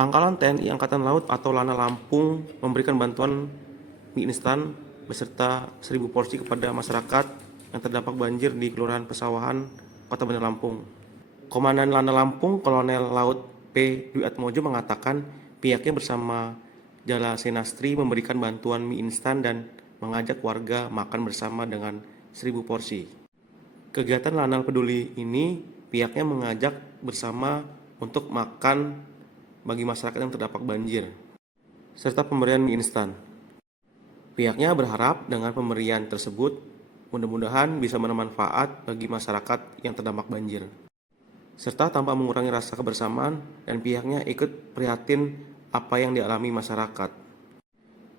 Pangkalan TNI Angkatan Laut atau Lana Lampung memberikan bantuan mie instan beserta 1.000 porsi kepada masyarakat yang terdampak banjir di Kelurahan Pesawahan, Kota Bandar Lampung. Komandan Lana Lampung, Kolonel Laut P. Dwi Atmojo mengatakan pihaknya bersama Jala Senastri memberikan bantuan mie instan dan mengajak warga makan bersama dengan 1.000 porsi. Kegiatan Lanal Peduli ini pihaknya mengajak bersama untuk makan bagi masyarakat yang terdampak banjir, serta pemberian mie instan. Pihaknya berharap dengan pemberian tersebut mudah-mudahan bisa bermanfaat bagi masyarakat yang terdampak banjir, serta tanpa mengurangi rasa kebersamaan dan pihaknya ikut prihatin apa yang dialami masyarakat.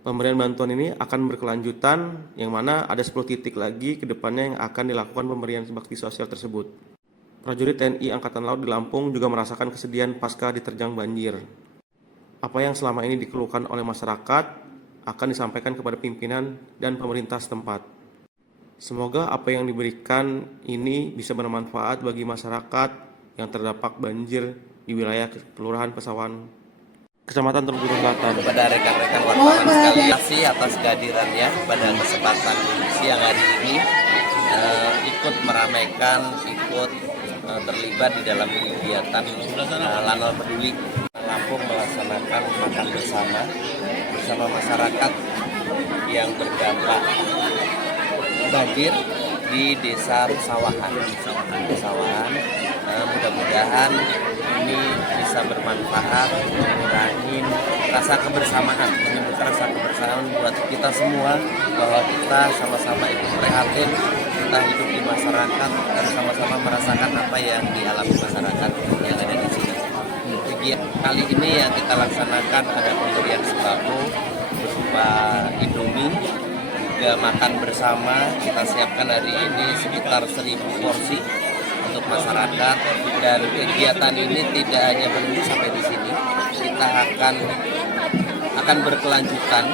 Pemberian bantuan ini akan berkelanjutan, yang mana ada 10 titik lagi ke depannya yang akan dilakukan pemberian bakti sosial tersebut. Prajurit TNI Angkatan Laut di Lampung juga merasakan kesedihan pasca diterjang banjir. Apa yang selama ini dikeluhkan oleh masyarakat akan disampaikan kepada pimpinan dan pemerintah setempat. Semoga apa yang diberikan ini bisa bermanfaat bagi masyarakat yang terdampak banjir di wilayah Kelurahan Pesawahan, Kecamatan Teluk Biru Selatan. Kepada rekan-rekan wartawan sekalian, terima kasih atas kehadirannya pada kesempatan siang hari ini, ikut meramaikan, ikut terlibat di dalam kegiatan Lanal Peduli. Lampung melaksanakan makan bersama masyarakat yang terdampak banjir di Desa Pesawahan. Mudah-mudahan ini bisa bermanfaat, mengurangi rasa kebersamaan, menimbulkan rasa kebersamaan buat kita semua, bahwa kita sama-sama ikut prihatin, kita hidup di masyarakat dan sama-sama merasakan apa yang dialami masyarakat yang ada di sini. Kegiatan kali ini yang kita laksanakan ada pemberian sembako berupa Indomie, juga makan bersama. Kita siapkan hari ini sekitar 1.000 porsi untuk masyarakat, dan kegiatan ini tidak hanya berhenti sampai di sini. Kita akan berkelanjutan.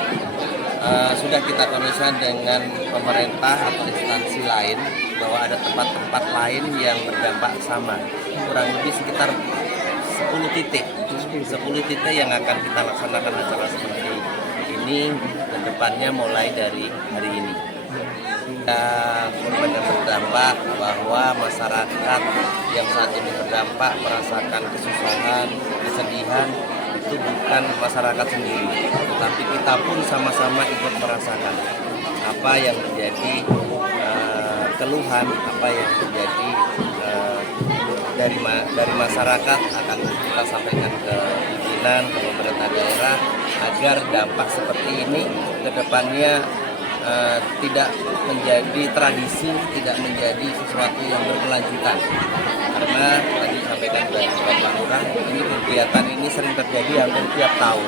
Sudah kita koordinasikan dengan pemerintah atau instansi lain bahwa ada tempat-tempat lain yang berdampak sama, kurang lebih sekitar 10 titik yang akan kita laksanakan acara seperti ini ke depannya mulai dari hari ini. Korban yang terdampak, bahwa masyarakat yang saat ini terdampak merasakan kesusahan, kesedihan, itu bukan masyarakat sendiri, tapi kita pun sama-sama ikut merasakan apa yang menjadi keluhan, apa yang menjadi dari masyarakat, akan kita sampaikan ke pimpinan, ke pemerintah daerah, agar dampak seperti ini ke depannya tidak menjadi tradisi, tidak menjadi sesuatu yang berkelanjutan. Karena tadi disampaikan dari Bapak Lurah, ini kegiatan ini sering terjadi hampir tiap tahun.